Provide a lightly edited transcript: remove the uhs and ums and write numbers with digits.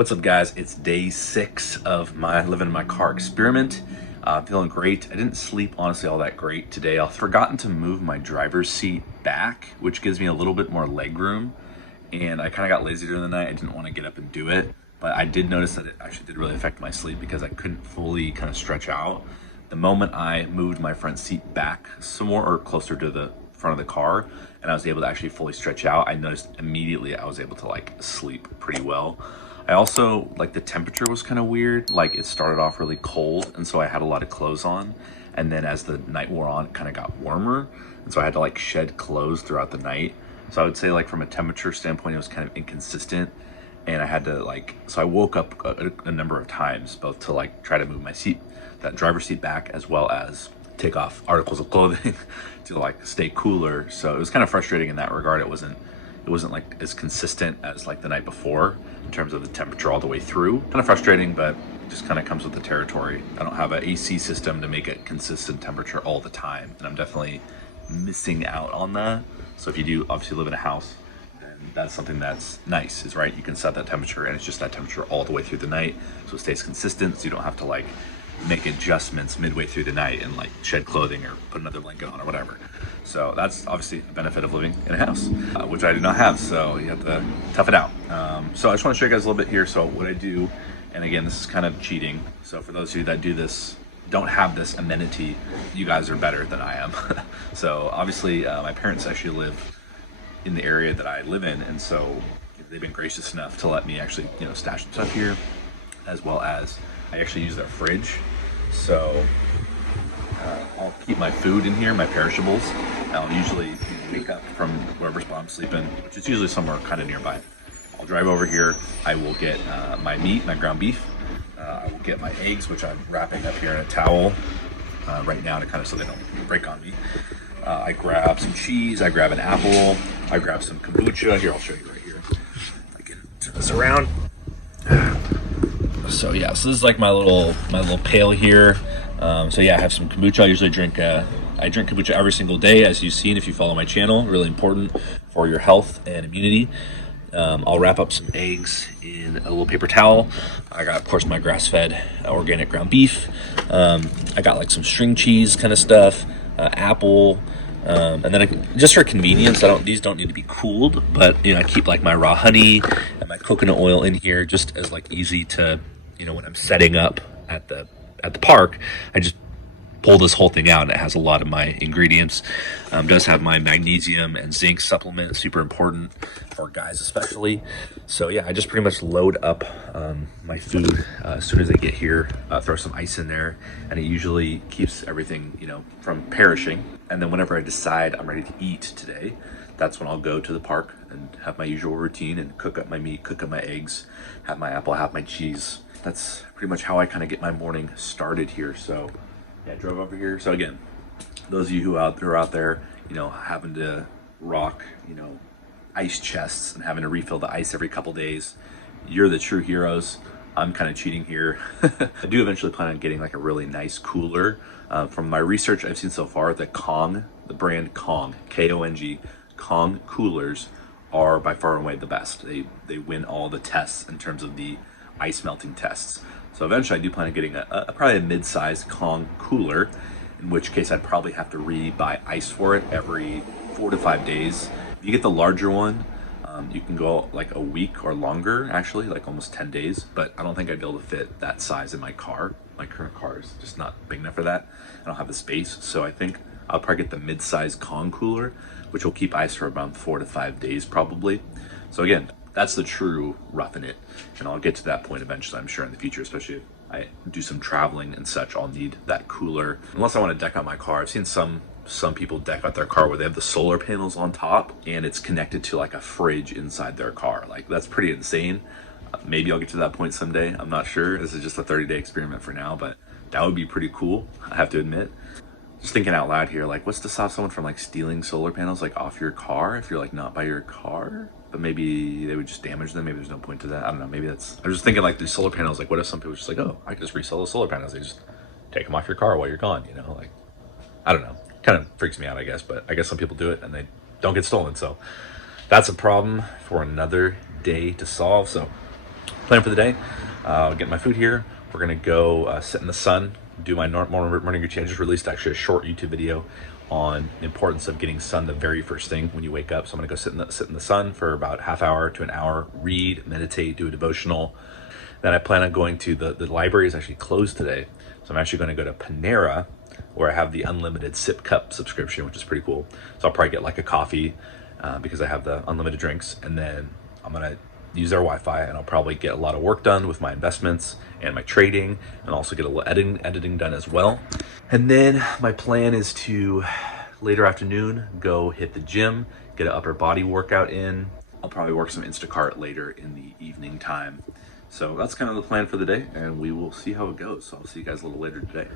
What's up, guys? It's day 6 of my living in my car experiment. Feeling great. I didn't sleep honestly all that great today. I've forgotten to move my driver's seat back, which gives me a little bit more leg room. And I kind of got lazy during the night. I didn't want to get up and do it, but I did notice that it actually did really affect my sleep because I couldn't fully kind of stretch out. The moment I moved my front seat back some more or closer to the front of the car and I was able to actually fully stretch out, I noticed immediately I was able to sleep pretty well. I also, the temperature was kind of weird. It started off really cold, and so I had a lot of clothes on. And then as the night wore on, it kind of got warmer. And so I had to shed clothes throughout the night. So I would say from a temperature standpoint, it was kind of inconsistent. And I had to so I woke up a number of times, both to try to move my seat, that driver's seat back, as well as take off articles of clothing to stay cooler. So it was kind of frustrating in that regard. It wasn't as consistent as the night before in terms of the temperature all the way through. Kind of frustrating, but it just kind of comes with the territory. I don't have an AC system to make it consistent temperature all the time, and I'm definitely missing out on that. So if you do obviously live in a house, then that's something that's nice, is right, you can set that temperature and it's just that temperature all the way through the night, so it stays consistent, so you don't have to make adjustments midway through the night and shed clothing or put another blanket on or whatever. So that's obviously a benefit of living in a house, which I do not have, so you have to tough it out. So I just want to show you guys a little bit here. So what I do, and again, this is kind of cheating, so for those of you that do this, don't have this amenity, you guys are better than I am. So obviously my parents actually live in the area that I live in, and so they've been gracious enough to let me actually stash some stuff here, as well as I actually use their fridge. So I'll keep my food in here, my perishables. I'll usually wake up from wherever spot I'm sleeping, which is usually somewhere kind of nearby. I'll drive over here. I will get my meat, my ground beef. I will get my eggs, which I'm wrapping up here in a towel right now to so they don't break on me. I grab some cheese. I grab an apple. I grab some kombucha. Here, I'll show you right here. I can turn this around. So yeah, so this is my little pail here. So yeah, I have some kombucha. I usually drink kombucha every single day, as you've seen if you follow my channel. Really important for your health and immunity. I'll wrap up some eggs in a little paper towel. I got, of course, my grass-fed organic ground beef. I got some string cheese kind of stuff, apple, and then just for convenience, these don't need to be cooled, but I keep my raw honey and my coconut oil in here just as easy to when I'm setting up at the park. I just pull this whole thing out and it has a lot of my ingredients. Does have my magnesium and zinc supplement, super important for guys especially. So yeah, I just pretty much load up my food as soon as I get here, throw some ice in there, and it usually keeps everything from perishing. And then whenever I decide I'm ready to eat today, that's when I'll go to the park and have my usual routine and cook up my meat, cook up my eggs, have my apple, have my cheese. That's pretty much how I kind of get my morning started here. So yeah, I drove over here. So again, those of you who are out there, having to rock, ice chests and having to refill the ice every couple days, you're the true heroes. I'm kind of cheating here. I do eventually plan on getting a really nice cooler. From my research I've seen so far, the brand Kong, K-O-N-G, Kong coolers are by far and away the best. They win all the tests in terms of the ice melting tests. So eventually I do plan on getting probably a mid-sized Kong cooler, in which case I'd probably have to re-buy ice for it every 4 to 5 days. If you get the larger one, you can go a week or longer, actually, almost 10 days, but I don't think I'd be able to fit that size in my car. My current car is just not big enough for that. I don't have the space, so I think I'll probably get the mid-sized Kong cooler, which will keep ice for about 4 to 5 days probably. So again, that's the true roughing it, and I'll get to that point eventually, I'm sure, in the future, especially if I do some traveling and such. I'll need that cooler, unless I want to deck out my car. I've seen some people deck out their car where they have the solar panels on top and it's connected to a fridge inside their car. That's pretty insane. Maybe I'll get to that point someday, I'm not sure. This is just a 30-day experiment for now, but that would be pretty cool, I have to admit. Just thinking out loud here, what's to stop someone from stealing solar panels off your car if you're not by your car? But maybe they would just damage them. Maybe there's no point to that. I don't know. Maybe that's. I was just thinking these solar panels. What if some people just oh, I can just resell the solar panels? They just take them off your car while you're gone. I don't know. Kind of freaks me out, I guess. But I guess some people do it and they don't get stolen. So that's a problem for another day to solve. So Plan for the day, get my food here. We're gonna go sit in the sun, do my morning routine. I just released actually a short YouTube video on the importance of getting sun the very first thing when you wake up. So I'm gonna go sit in the sun for about half hour to an hour, read, meditate, do a devotional. Then I plan on going to the library is actually closed today. So I'm actually gonna go to Panera, where I have the unlimited sip cup subscription, which is pretty cool. So I'll probably get like a coffee because I have the unlimited drinks, and then I'm gonna use their Wi-Fi, and I'll probably get a lot of work done with my investments and my trading, and also get a little editing done as well. And then my plan is to later afternoon go hit the gym, get an upper body workout in. I'll probably work some Instacart later in the evening time. So that's kind of the plan for the day, and we will see how it goes. So I'll see you guys a little later today.